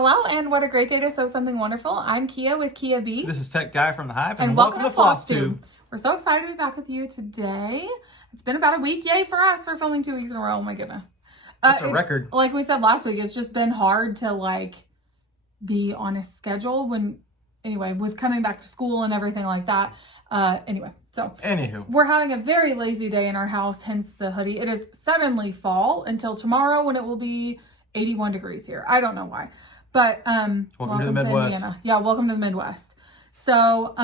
Hello, and what a great day to sew something wonderful. I'm Kia with Kia B. This is Tech Guy from the Hive, and welcome to Flosstube. We're so excited to be back with you today. It's been about a week. Yay for us for filming 2 weeks in a row. Oh my goodness. That's a record. Like we said last week, it's just been hard to be on a schedule with coming back to school and everything like that. Anywho, we're having a very lazy day in our house, hence the hoodie. It is suddenly fall until tomorrow when it will be 81 degrees here. I don't know why. But welcome to the Midwest. Indiana. Yeah, welcome to the Midwest. So,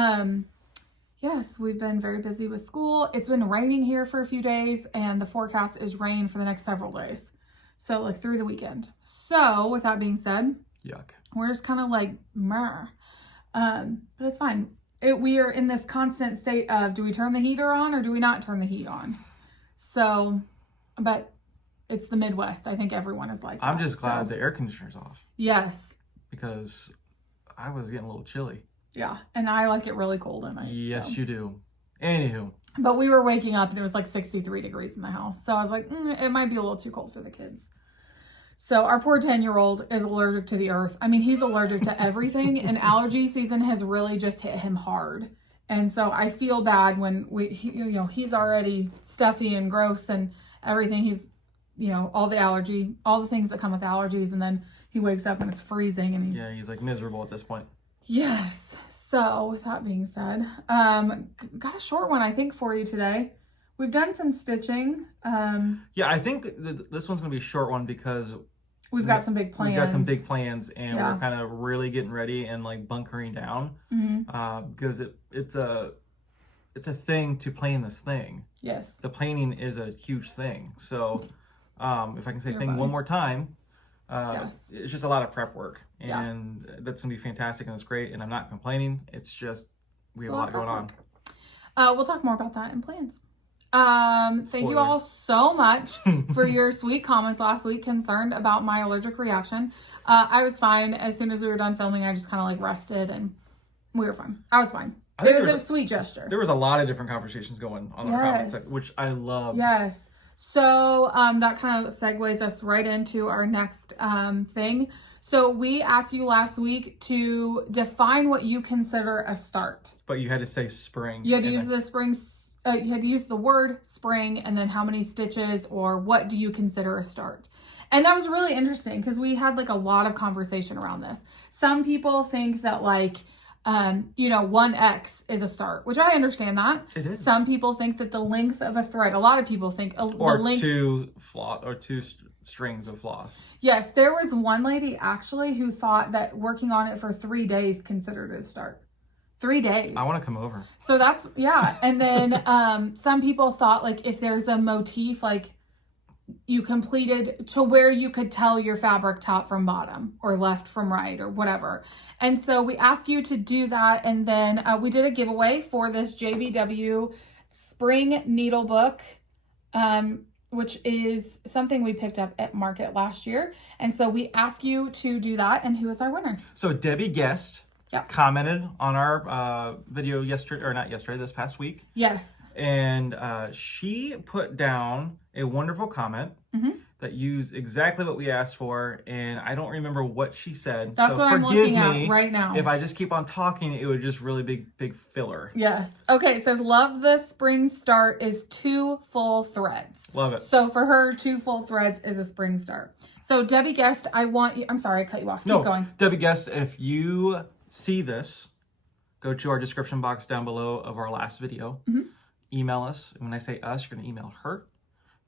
yes, we've been very busy with school. It's been raining here for a few days, and the forecast is rain for the next several days. So, through the weekend. So, with that being said, yuck. We're just kind of meh. But it's fine. We are in this constant state of, do we turn the heater on or do we not turn the heat on? So, but it's the Midwest. I think everyone is like that. I'm just glad the air conditioner's off. Yes. Because I was getting a little chilly. Yeah, and I like it really cold at night. Yes, you do. Anywho. But we were waking up and it was 63 degrees in the house. So I was like, it might be a little too cold for the kids. So our poor 10-year-old is allergic to the earth. I mean, he's allergic to everything, and allergy season has really just hit him hard. And so I feel bad when he's already stuffy and gross and everything. He's, all the things that come with allergies, and then he wakes up and it's freezing and he's miserable at this point. Yes. So with that being said, got a short one I think for you today. We've done some stitching. Yeah, I think this one's gonna be a short one because we've got some big plans. We've got some big plans, and we're kind of really getting ready and bunkering down because it's a thing to plan this thing. Yes. The planning is a huge thing. So if I can say thing one more time, it's just a lot of prep work, and that's gonna be fantastic, and it's great, and I'm not complaining. It's just we have a lot going on. We'll talk more about that in plans. Thank you all so much for your sweet comments last week concerned about my allergic reaction. I was fine. As soon as we were done filming, I just kind of rested and we were fine. I was fine. It was a sweet gesture. There was a lot of different conversations going on in the comments section, which I love. Yes. So, that kind of segues us right into our next, thing. So we asked you last week to define what you consider a start. But you had to say spring. You had to use the spring. You had to use the word spring and then how many stitches or what do you consider a start? And that was really interesting because we had a lot of conversation around this. Some people think that 1X is a start, which I understand that. It is. Some people think that the length of a thread, a lot of people think the length, two strings of floss. Yes, there was one lady actually who thought that working on it for 3 days considered it a start. 3 days. I want to come over. So that's, and then some people thought if there's a motif, you completed to where you could tell your fabric top from bottom or left from right or whatever. And so we asked you to do that. And then we did a giveaway for this JBW spring needle book, which is something we picked up at Market last year. And so we asked you to do that. And who is our winner? So Debbie Guest commented on our video this past week. Yes. And she put down a wonderful comment that used exactly what we asked for, and I don't remember what she said. That's what I'm looking at right now. If I just keep on talking, it would just really big filler. Yes. Okay, it says, love the spring start is 2 full threads. Love it. So for her, 2 full threads is a spring start. So Debbie Guest, I'm sorry, I cut you off. Keep going. Debbie Guest, if you see this, go to our description box down below of our last video. Email us. And when I say us, you're going to email her.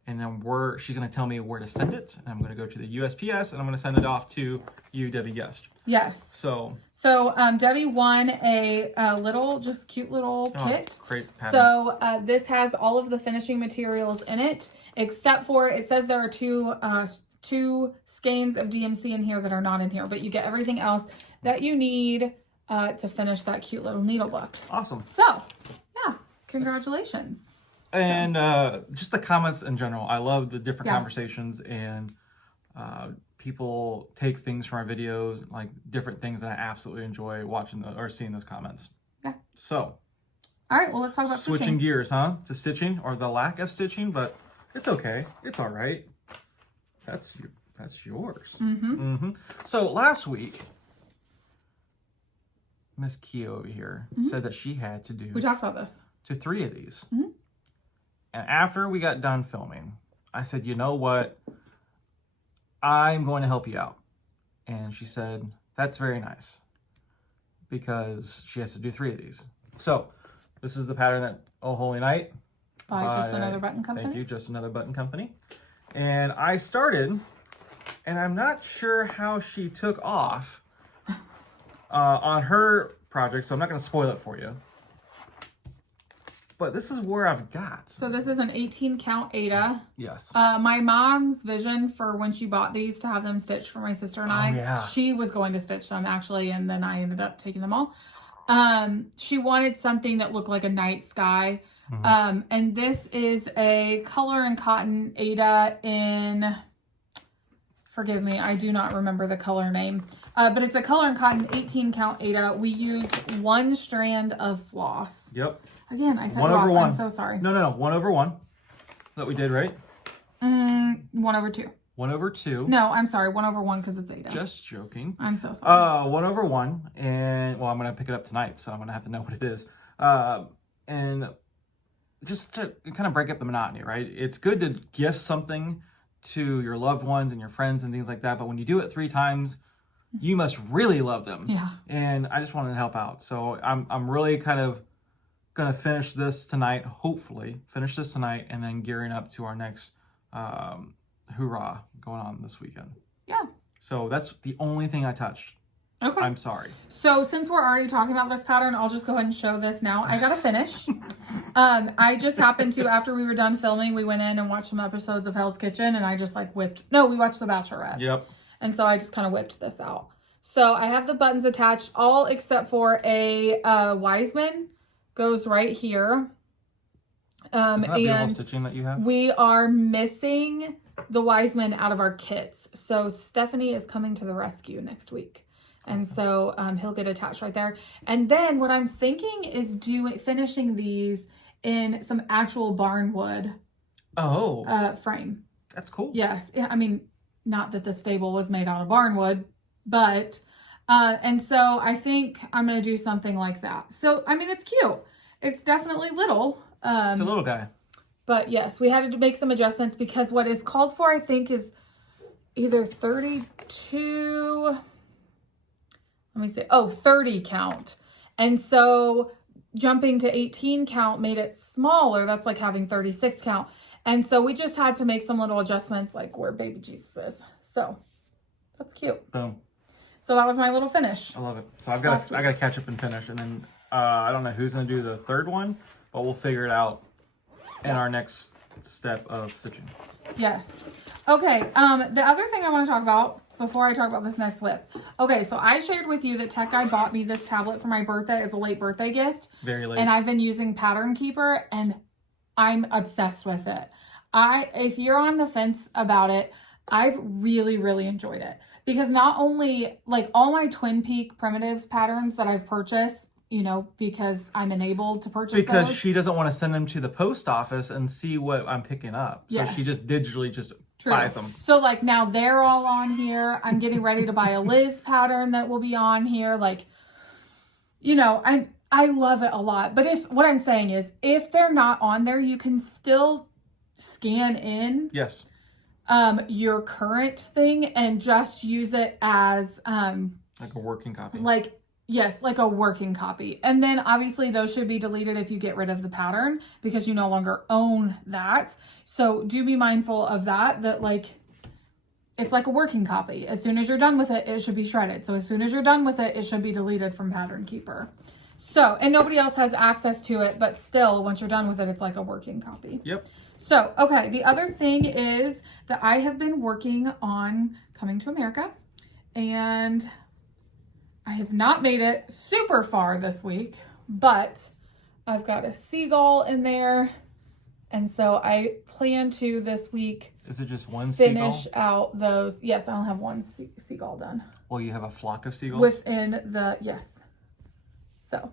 And then she's going to tell me where to send it. And I'm going to go to the USPS and I'm going to send it off to you, Debbie Guest. Yes. So Debbie won a little, just cute little kit. Great pattern. So this has all of the finishing materials in it, except for, it says there are two skeins of DMC in here that are not in here, but you get everything else that you need to finish that cute little needle book. Awesome. So, yeah, congratulations. And just the comments in general. I love the different conversations, and people take things from our videos, different things, and I absolutely enjoy watching or seeing those comments. Yeah. So. All right, well, let's talk about switching gears, to stitching, or the lack of stitching, but it's okay. It's all right. That's That's yours. So last week, Miss Kia over here said that she had to do... We talked about this. To 3 of these. And after we got done filming, I said, you know what? I'm going to help you out. And she said, that's very nice. Because she has to do 3 of these. So, this is the pattern that Oh Holy Night. By Just Another Button Company. Thank you, Just Another Button Company. And I started, and I'm not sure how she took off on her project, so I'm not going to spoil it for you. But this is where I've got. So this is an 18 count Ada. Yes. My mom's vision for when she bought these to have them stitched for my sister and I, she was going to stitch them actually, and then I ended up taking them all. She wanted something that looked like a night sky. And this is a color and cotton Ada in, forgive me, I do not remember the color name, but it's a color and cotton 18 count Ada. We use 1 strand of floss. Yep. Again, I cut it off. I'm so sorry. No. 1/1 that we did, right? 1/2. 1/2. No, I'm sorry. 1/1 because it's Ada. Just joking. I'm so sorry. 1/1. And, well, I'm going to pick it up tonight, so I'm going to have to know what it is. And just to kind of break up the monotony, right? It's good to gift something to your loved ones and your friends and things like that. But when you do it 3 times, you must really love them. Yeah. And I just wanted to help out. So I'm really kind of going to finish this tonight, hopefully. Finish this tonight and then gearing up to our next hoorah going on this weekend. Yeah. So that's the only thing I touched. Okay. I'm sorry. So since we're already talking about this pattern, I'll just go ahead and show this now. I got to finish. I just happened to, after we were done filming, we went in and watched some episodes of Hell's Kitchen, and I just like whipped. No, we watched The Bachelorette. Yep. And so I just kind of whipped this out. So I have the buttons attached, all except for a Wiseman goes right here. Isn't that beautiful stitching that you have? We are missing the Wiseman out of our kits. So Stephanie is coming to the rescue next week. And so he'll get attached right there. And then what I'm thinking is finishing these in some actual barnwood frame. That's cool. Yes. I mean, not that the stable was made out of barnwood, but, and so I think I'm going to do something like that. So, I mean, it's cute. It's definitely little. It's a little guy. But yes, we had to make some adjustments because what is called for, I think, is either 32... Let me say, 30 count. And so jumping to 18 count made it smaller. That's like having 36 count. And so we just had to make some little adjustments like where baby Jesus is. So that's cute. Boom. So that was my little finish. I love it. So I got to catch up and finish. And then I don't know who's going to do the 3rd one, but we'll figure it out in our next step of stitching. Yes. Okay. The other thing I want to talk about before I talk about this next WIP. Okay, so I shared with you that Tech Guy bought me this tablet for my birthday as a late birthday gift. Very late. And I've been using Pattern Keeper, and I'm obsessed with it. If you're on the fence about it, I've really, really enjoyed it. Because not only, like, all my Twin Peak Primitives patterns that I've purchased, you know, because I'm enabled to purchase because those. She doesn't want to send them to the post office and see what I'm picking up. So she just digitally buys them. So like now they're all on here. I'm getting ready to buy a Liz pattern that will be on here. Like, you know, I love it a lot. But what I'm saying is if they're not on there, you can still scan in your current thing and just use it as like a working copy. Yes, like a working copy. And then obviously those should be deleted if you get rid of the pattern because you no longer own that. So do be mindful of that like it's like a working copy. As soon as you're done with it, it should be shredded. So as soon as you're done with it, it should be deleted from Pattern Keeper. So, and nobody else has access to it, but still once you're done with it, it's like a working copy. Yep. So, okay, the other thing is that I have been working on Coming to America, and I have not made it super far this week, but I've got a seagull in there. And so I plan to this week. Is it just one finish out those? Yes, I only have one seagull done. Well, you have a flock of seagulls? Within the, yes. So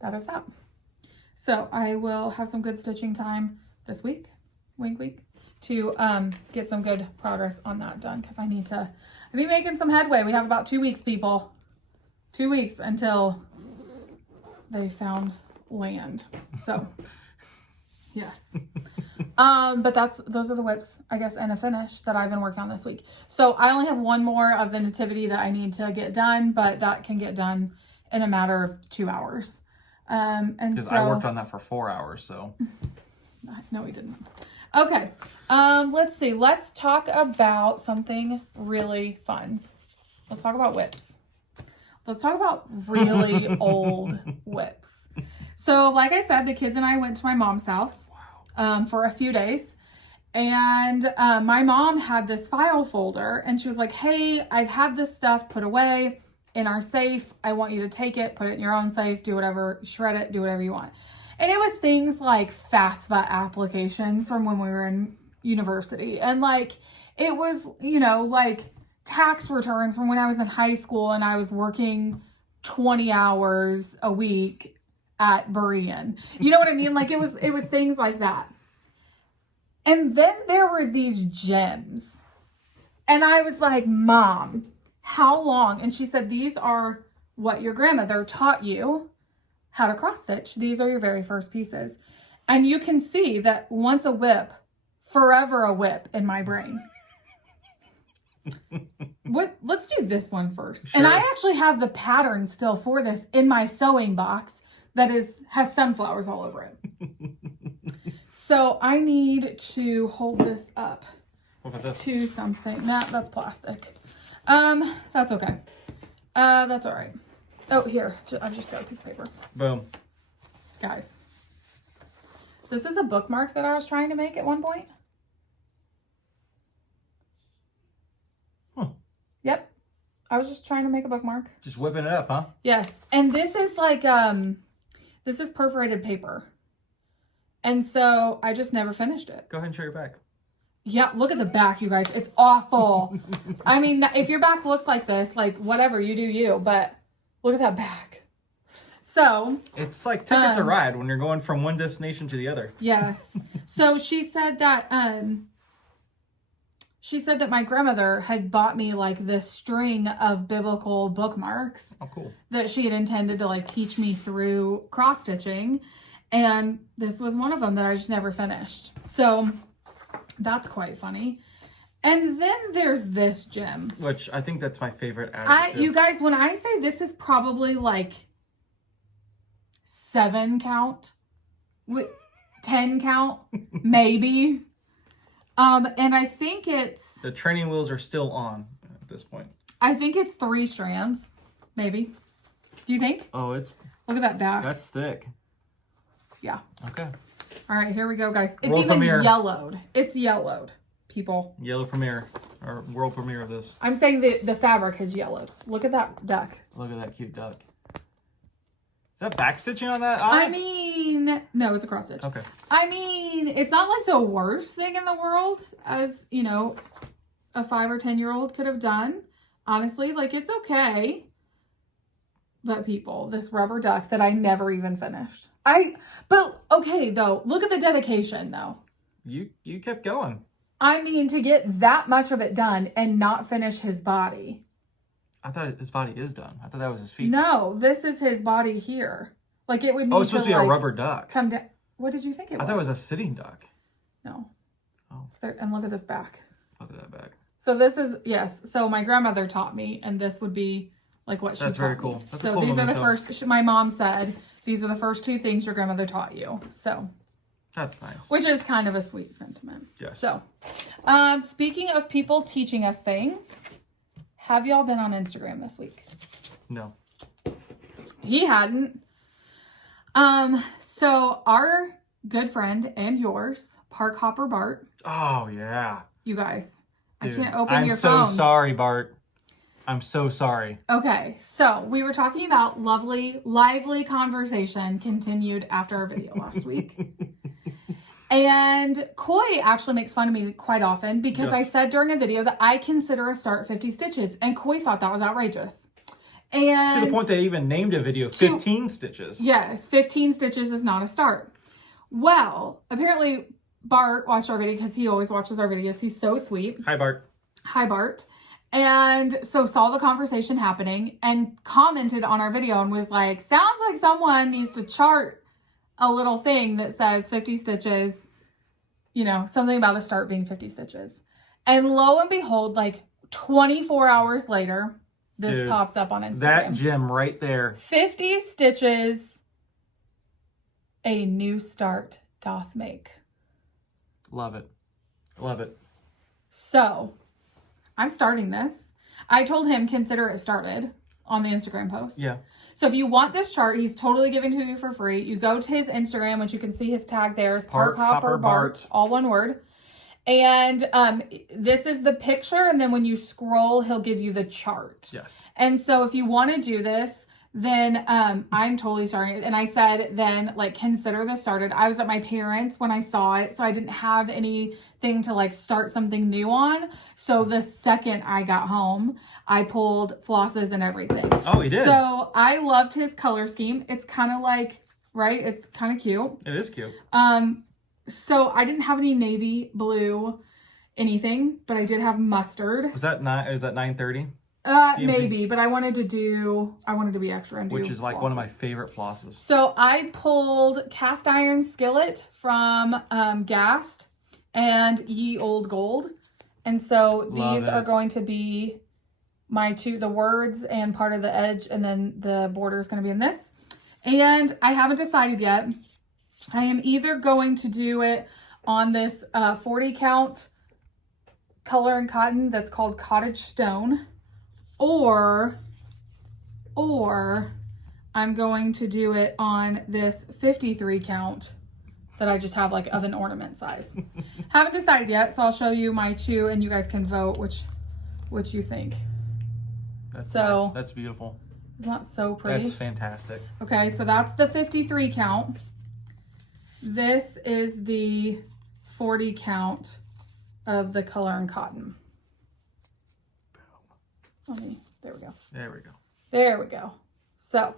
that is that. So I will have some good stitching time this week. Wink, wink. to get some good progress on that done, because I need to be making some headway. We have about 2 weeks, people. 2 weeks until they found land. So yes. But those are the WIPs, I guess, and a finish that I've been working on this week. So I only have one more of the nativity that I need to get done, but that can get done in a matter of 2 hours. And because I worked on that for 4 hours, so. No, we didn't. Okay. Let's see. Let's talk about something really fun. Let's talk about WIPs. Let's talk about really old WIPs. So, like I said, the kids and I went to my mom's house for a few days. And my mom had this file folder, and she was like, hey, I've had this stuff put away in our safe. I want you to take it, put it in your own safe, do whatever, shred it, do whatever you want. And it was things like FAFSA applications from when we were in university. And like, it was, you know, like tax returns from when I was in high school and I was working 20 hours a week at Berean. You know what I mean? Like it was things like that. And then there were these gems. And I was like, Mom, how long? And she said, these are what your grandmother taught you how to cross stitch. These are your very first pieces. And you can see that once a WIP, forever a WIP in my brain. Let's do this one first. Sure. And I actually have the pattern still for this in my sewing box that has sunflowers all over it. So I need to hold this up. Look at this. To something. Nah, that's plastic. That's okay. That's all right. Oh, here. I've just got a piece of paper. Boom. Guys. This is a bookmark that I was trying to make at one point. Huh. Yep. I was just trying to make a bookmark. Just whipping it up, huh? Yes. And this is like, this is perforated paper. And so I just never finished it. Go ahead and show your back. Yeah, look at the back, you guys. It's awful. I mean, if your back looks like this, like whatever, you do you, but look at that back. So it's like Ticket to Ride when you're going from one destination to the other. Yes. So she said that my grandmother had bought me like this string of biblical bookmarks. Oh, cool. That she had intended to like teach me through cross stitching, and this was one of them that I just never finished. So that's quite funny. And then there's this gem, which I think that's my favorite adjective. You guys, when I say this is probably like 7 count, 10 count, maybe. And I think it's... The training wheels are still on at this point. I think it's 3 strands, maybe. Do you think? Oh, it's... Look at that back. That's thick. Yeah. Okay. All right, here we go, guys. It's World even premiere. yellowed. It's yellowed, people. Yellow premiere, or world premiere of this. I'm saying the fabric has yellowed. Look at that duck. Look at that cute duck. Is that back stitching on that eye? I mean, no, it's a cross stitch. Okay. I mean, it's not like the worst thing in the world, as, you know, a 5 or 10-year-old could have done. Honestly, like, it's okay. But people, this rubber duck that I never even finished. But okay, though, look at the dedication, though. You kept going. I mean, to get that much of it done and not finish his body. I thought his body is done. I thought that was his feet. No, this is his body here. Like, it would need it's supposed to be like, a rubber duck. Come down. What did you think it was? I thought it was a sitting duck. No. Oh. And look at this back. Look at that back. So this is, yes. So my grandmother taught me, and this would be like what she taught me. That's very cool. That's so a cool these are the memento. first, my mom said, these are the first 2 things your grandmother taught you. So. That's nice. Which is kind of a sweet sentiment. Yes. So, speaking of people teaching us things, have y'all been on Instagram this week? No. He hadn't. So our good friend and yours, ParkHopperBart. Oh, yeah. You guys, Dude, I can't open your phone. I'm so sorry, Bart. I'm so sorry. Okay, so we were talking about lively conversation continued after our video last week. And Coy actually makes fun of me quite often because I said during a video that I consider a start 50 stitches, and Coy thought that was outrageous. And to the point they even named a video 15 stitches. Yes, 15 stitches is not a start. Well, apparently Bart watched our video because he always watches our videos. He's so sweet. Hi, Bart. Hi, Bart. And so saw the conversation happening and commented on our video and was like, sounds like someone needs to chart a little thing that says 50 stitches, you know, something about the start being 50 stitches. And lo and behold, like 24 hours later, this pops up on Instagram. That gem right there. 50 stitches, a new start doth make. Love it. Love it. So, I'm starting this. I told him consider it started on the Instagram post. Yeah. So if you want this chart, he's totally giving to you for free. You go to his Instagram, which you can see his tag there is ParkHopperBart, all one word. And this is the picture, and then when you scroll, he'll give you the chart. Yes. And so if you want to do this, then I'm totally starting it. And I said, then like consider this started. I was at my parents' when I saw it, so I didn't have anything to like start something new on. So the second I got home, I pulled flosses and everything. Oh, he did. So I loved his color scheme. It's kind of like, right? It's kind of cute. It is cute. So I didn't have any navy blue anything, but I did have mustard. Was that 930? Maybe, but I wanted to be extra and do which is like flosses. one of my favorite flosses. So I pulled cast iron skillet from Gast and Ye Old Gold. And so these are going to be my the words and part of the edge, and then the border is going to be in this. And I haven't decided yet. I am either going to do it on this 40 count color and cotton that's called Cottage Stone, or I'm going to do it on this 53 count that I just have like of an ornament size. Haven't decided yet, so I'll show you my two and you guys can vote which you think. That's nice. That's beautiful. Isn't that so pretty? That's fantastic. Okay, so that's the 53 count. This is the 40 count of the color and cotton. There we go. There we go. There we go. So,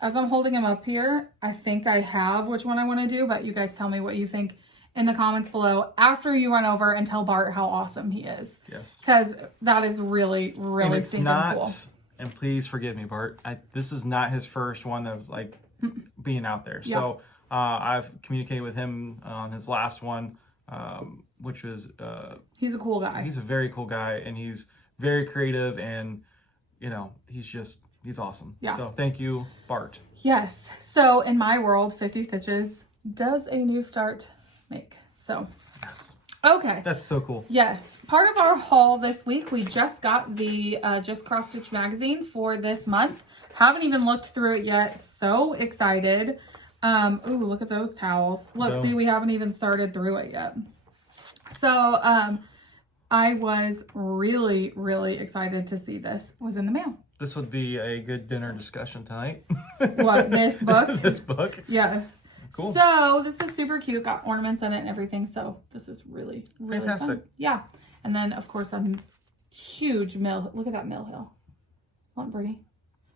as I'm holding them up here, I think I have which one I want to do, but you guys tell me what you think in the comments below after you run over and tell Bart how awesome he is. Yes. Because that is really, really stinking cool. And please forgive me, Bart. This is not his first one that was like being out there. Yeah. So I've communicated with him on his last one, which was... he's a cool guy. He's a very cool guy, and he's very creative, and, you know, he's awesome. Yeah. So thank you, Bart. Yes. So in my world, 50 stitches does a new start make. So... Yes. Okay. That's so cool. Yes. Part of our haul this week, we just got the Just Cross Stitch magazine for this month. Haven't even looked through it yet. So excited. Ooh, look at those towels. Look, see, we haven't even started through it yet. So, I was really, really excited to see this was in the mail. This would be a good dinner discussion tonight. What, this book? This book? Yes. Cool. So this is super cute. Got ornaments in it and everything. So this is really, really fantastic. Fun. Yeah. And then of course I'm huge mill. Look at that mill hill. Not pretty.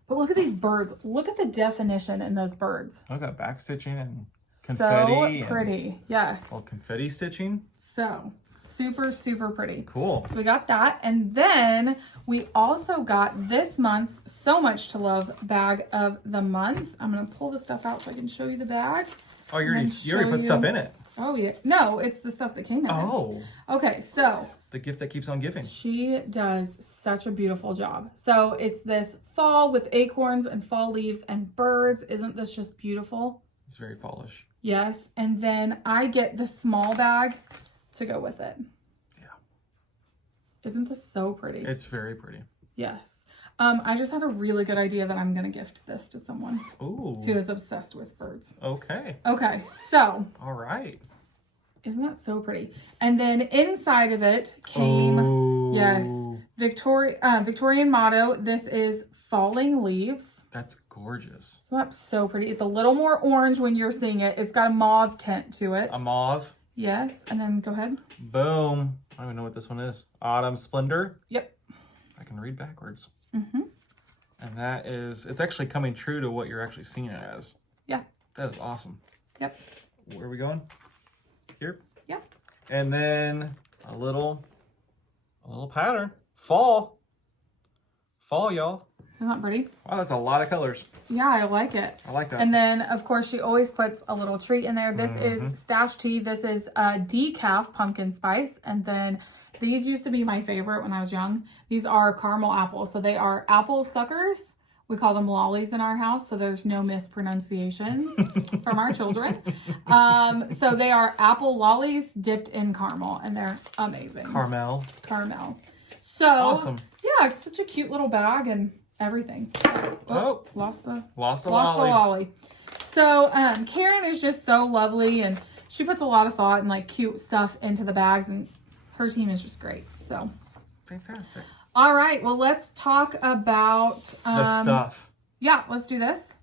But look at these birds. Look at the definition in those birds. Look at back stitching and confetti. So pretty. Yes. Well, confetti stitching. So super, super pretty. Cool. So we got that. And then we also got this month's So Much to Love bag of the month. I'm going to pull the stuff out so I can show you the bag. Oh, you already put stuff in it. Oh, yeah. No, it's the stuff that came in it. Oh. Okay, so. The gift that keeps on giving. She does such a beautiful job. So it's this fall with acorns and fall leaves and birds. Isn't this just beautiful? It's very fallish. Yes. And then I get the small bag to go with it. Yeah. Isn't this so pretty? It's very pretty. Yes. I just had a really good idea that I'm going to gift this to someone who is obsessed with birds. Okay. Okay, so. All right. Isn't that so pretty? And then inside of it came, yes, Victorian motto. This is Falling Leaves. That's gorgeous. So that's so pretty. It's a little more orange when you're seeing it. It's got a mauve tint to it. A mauve? Yes. And then go ahead. Boom. I don't even know what this one is. Autumn Splendor? Yep. I can read backwards. Mm-hmm. And that is, it's actually coming true to what you're actually seeing it as. Yeah. That is awesome. Yep. Where are we going? Yeah. And then a little pattern. Fall, y'all. Isn't that pretty? Wow, that's a lot of colors. Yeah, I like it. I like that. And then, of course, she always puts a little treat in there. This is Stash Tea. This is decaf pumpkin spice. And then these used to be my favorite when I was young. These are caramel apples. So they are apple suckers. We call them lollies in our house, so there's no mispronunciations from our children. So they are apple lollies dipped in caramel, and they're amazing. Caramel. So, awesome. Yeah, it's such a cute little bag and everything. Oh, lost the lolly. So Karen is just so lovely, and she puts a lot of thought and like cute stuff into the bags, and her team is just great. So fantastic. All right, well, let's talk about the stuff. Yeah, let's do this.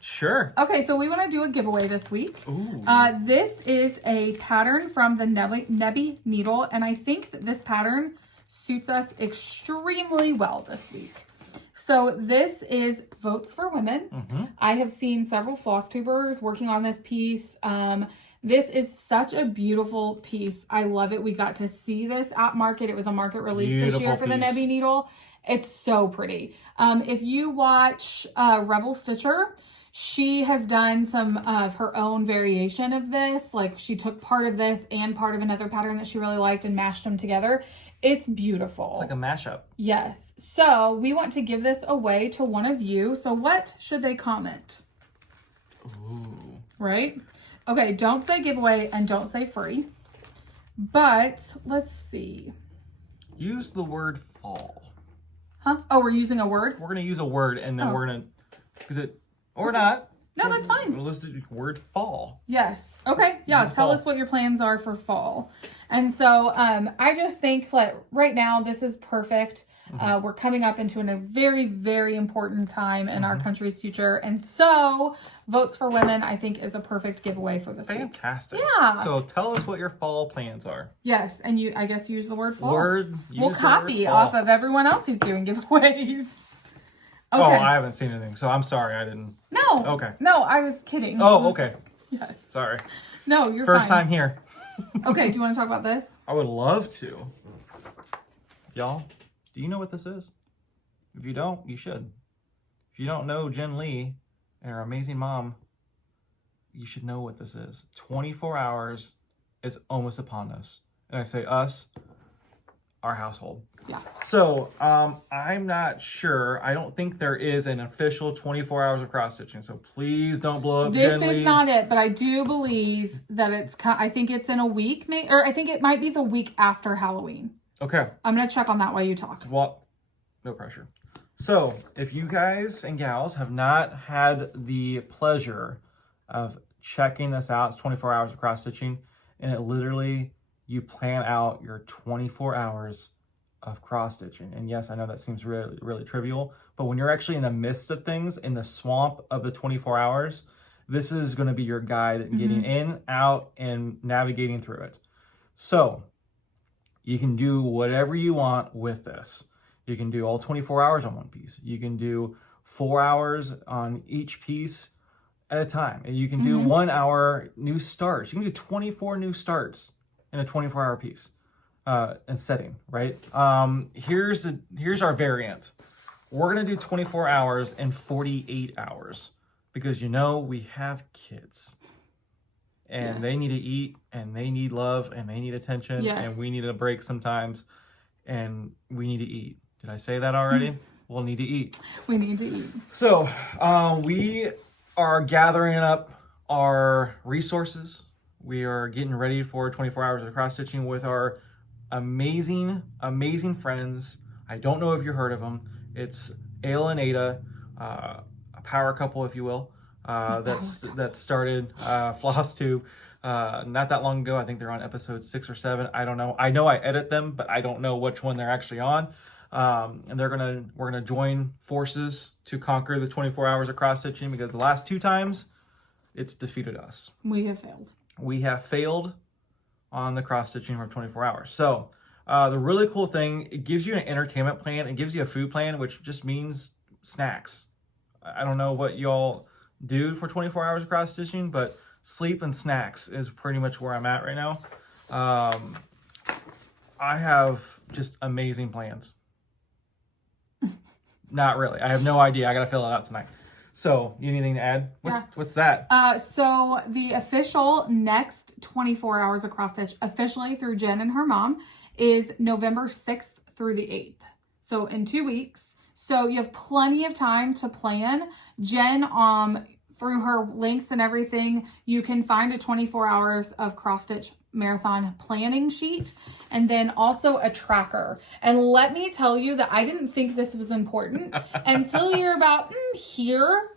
Sure. Okay, so we want to do a giveaway this week. Ooh. This is a pattern from the Nebby Needle, and I think that this pattern suits us extremely well this week. So this is Votes for Women. I have seen several Flosstubers working on this piece. This is such a beautiful piece. I love it. We got to see this at market. It was a market release this year for the Nebby Needle. It's so pretty. If you watch Rebel Stitcher, she has done some of her own variation of this. Like she took part of this and part of another pattern that she really liked and mashed them together. It's beautiful. It's like a mashup. Yes. So we want to give this away to one of you. So what should they comment? Ooh. Right? Okay, don't say giveaway and don't say free. But let's see. Use the word fall. Huh? Oh, we're using a word? We're going to use a word and then we're going to, or not. No, that's fine. We'll list the word fall. Yes. Okay. Yeah. Tell us what your plans are for fall. And so I just think that right now this is perfect. We're coming up into a very, very important time in our country's future. And so Votes for Women, I think, is a perfect giveaway for this Fantastic. week. Yeah. So tell us what your fall plans are. Yes. And I guess use the word fall. We'll copy off of everyone else who's doing giveaways. Okay. Oh, I haven't seen anything, so I'm sorry I didn't. No. Okay. No, I was kidding. Oh, okay. Yes. Sorry. No, you're First fine. time here. Okay, do you want to talk about this? I would love to. Y'all, do you know what this is? If you don't, you should. If you don't know Jen Lee and her amazing mom, you should know what this is. 24 hours is almost upon us. And I say us, our household. Yeah. So, I'm not sure. I don't think there is an official 24 hours of cross stitching. So please don't blow up This Jen is Lee's. not it, but I do believe that I think it's in a week, or I think it might be the week after Halloween. Okay. I'm going to check on that while you talk. Well, no pressure. So, if you guys and gals have not had the pleasure of checking this out, it's 24 hours of cross stitching, and it literally, you plan out your 24 hours of cross stitching. And yes, I know that seems really, really trivial, but when you're actually in the midst of things, in the swamp of the 24 hours, this is going to be your guide getting in, out, and navigating through it. So, you can do whatever you want with this. You can do all 24 hours on one piece. You can do 4 hours on each piece at a time. And you can do 1 hour new starts. You can do 24 new starts in a 24-hour piece and setting, right? Here's our variant. We're going to do 24 hours and 48 hours because, we have kids. And they need to eat, and they need love, and they need attention, and we need a break sometimes, and we need to eat. Did I say that already? We'll need to eat. We need to eat. So we are gathering up our resources. We are getting ready for 24 hours of cross stitching with our amazing, amazing friends. I don't know if you heard of them. It's Ayla and Ada, a power couple, if you will. That started Flosstube not that long ago. I think they're on episode 6 or 7. I don't know. I know I edit them, but I don't know which one they're actually on. And we're gonna join forces to conquer the 24 hours of cross stitching because the last 2 times it's defeated us. We have failed. We have failed on the cross stitching for 24 hours. So the really cool thing, it gives you an entertainment plan. It gives you a food plan, which just means snacks. I don't know what y'all do for 24 hours of cross stitching, but sleep and snacks is pretty much where I'm at right now. I have just amazing plans. Not really. I have no idea. I got to fill it out tonight. So, you anything to add? What's that? So the official next 24 hours of cross stitch officially through Jen and her mom is November 6th through the 8th. So in 2 weeks. So you have plenty of time to plan. Jen, through her links and everything, you can find a 24 hours of cross stitch marathon planning sheet, and then also a tracker. And let me tell you that I didn't think this was important until you're about here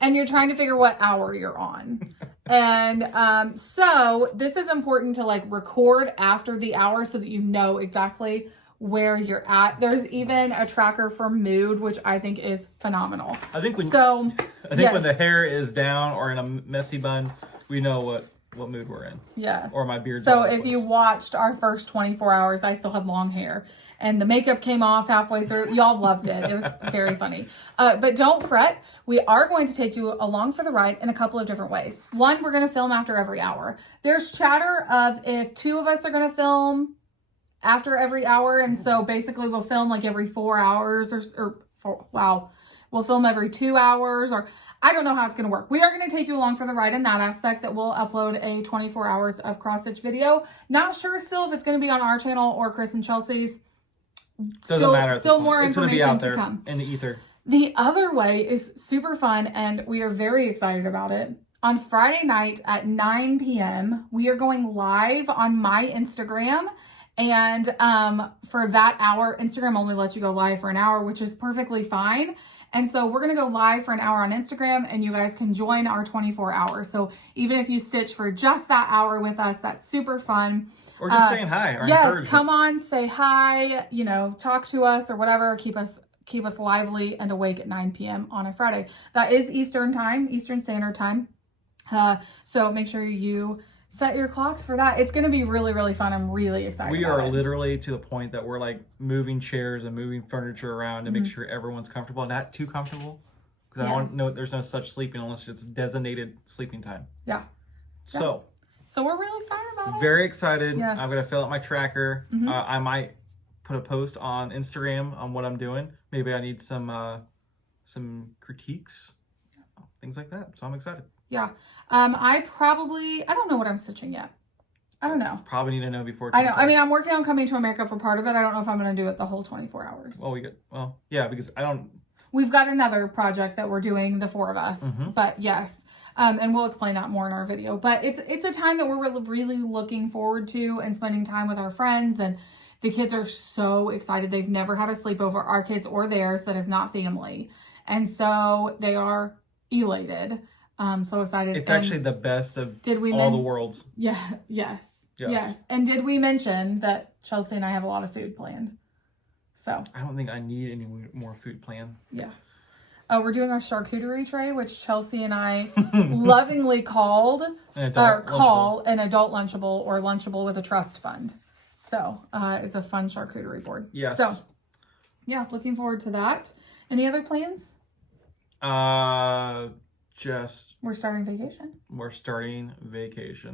and you're trying to figure what hour you're on. And so this is important to like record after the hour so that you know exactly where you're at. There's even a tracker for mood, which I think is phenomenal. I think when the hair is down or in a messy bun, we know what mood we're in. Yes. Or my beard. So if you watched our first 24 hours, I still had long hair and the makeup came off halfway through. Y'all loved it. It was very funny. But don't fret. We are going to take you along for the ride in a couple of different ways. One, we're going to film after every hour. There's chatter of if 2 of us are going to film after every hour. And so basically we'll film like every 4 hours we'll film every 2 hours, or I don't know how it's going to work. We are going to take you along for the ride in that aspect, that we'll upload a 24 hours of cross stitch video. Not sure still if it's going to be on our channel or Chris and Chelsea's. Doesn't matter. Still more information to come. In the ether. The other way is super fun, and we are very excited about it. On Friday night at 9 p.m., we are going live on my Instagram. And for that hour, Instagram only lets you go live for an hour, which is perfectly fine. And so we're going to go live for an hour on Instagram, and you guys can join our 24 hours. So even if you stitch for just that hour with us, that's super fun. Or just saying hi. Or yes, come on, say hi, talk to us or whatever. Keep us lively and awake at 9 p.m. on a Friday. That is Eastern Standard Time. So make sure you set your clocks for that. It's going to be really, really fun. I'm really excited. We are literally to the point that we're like moving chairs and moving furniture around to make sure everyone's comfortable, not too comfortable. Because I don't know, there's no such sleeping unless it's designated sleeping time. Yeah. So we're really excited about it. Very excited. Yes. I'm going to fill out my tracker. I might put a post on Instagram on what I'm doing. Maybe I need some critiques, things like that. So I'm excited. Yeah. I don't know what I'm stitching yet. I don't know. Probably need to know before. I know. I mean, I'm working on Coming to America for part of it. I don't know if I'm going to do it the whole 24 hours. Because We've got another project that we're doing, the 4 of us. But yes. And we'll explain that more in our video. But it's a time that we're really looking forward to and spending time with our friends. And the kids are so excited. They've never had a sleepover, our kids or theirs, that is not family. And so they are elated. So excited. It's actually the best of all the worlds. Yeah. Yes. And did we mention that Chelsea and I have a lot of food planned? So I don't think I need any more food planned. Yes. We're doing our charcuterie tray, which Chelsea and I lovingly call an adult lunchable, or lunchable with a trust fund. So it's a fun charcuterie board. Yes. So yeah, looking forward to that. Any other plans? We're starting vacation.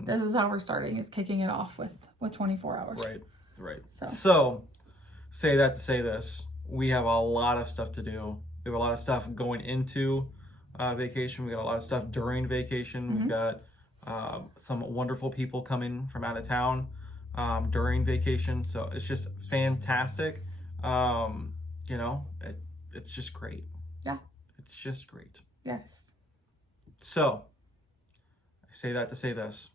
This is how we're starting, is kicking it off with 24 hours. Right. So say that to say this. We have a lot of stuff to do. We have a lot of stuff going into vacation. We got a lot of stuff during vacation. We've got some wonderful people coming from out of town during vacation. So it's just fantastic. It's just great. Yeah. It's just great. Yes. So, I say that to say this.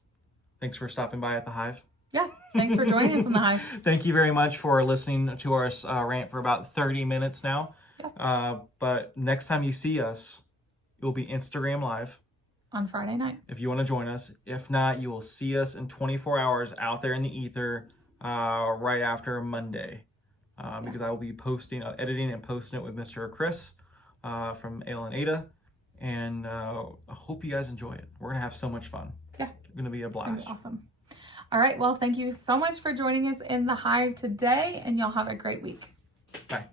Thanks for stopping by at the Hive. Yeah, thanks for joining us in the Hive. Thank you very much for listening to our rant for about 30 minutes now. Yeah. But next time you see us, it will be Instagram Live. On Friday night. If you want to join us. If not, you will see us in 24 hours out there in the ether right after Monday. Because I will be editing and posting it with Mr. Chris from Ale and Ada. And I hope you guys enjoy it. We're going to have so much fun. Yeah. It's going to be a blast. It's gonna be awesome. All right. Well, thank you so much for joining us in the Hive today, and y'all have a great week. Bye.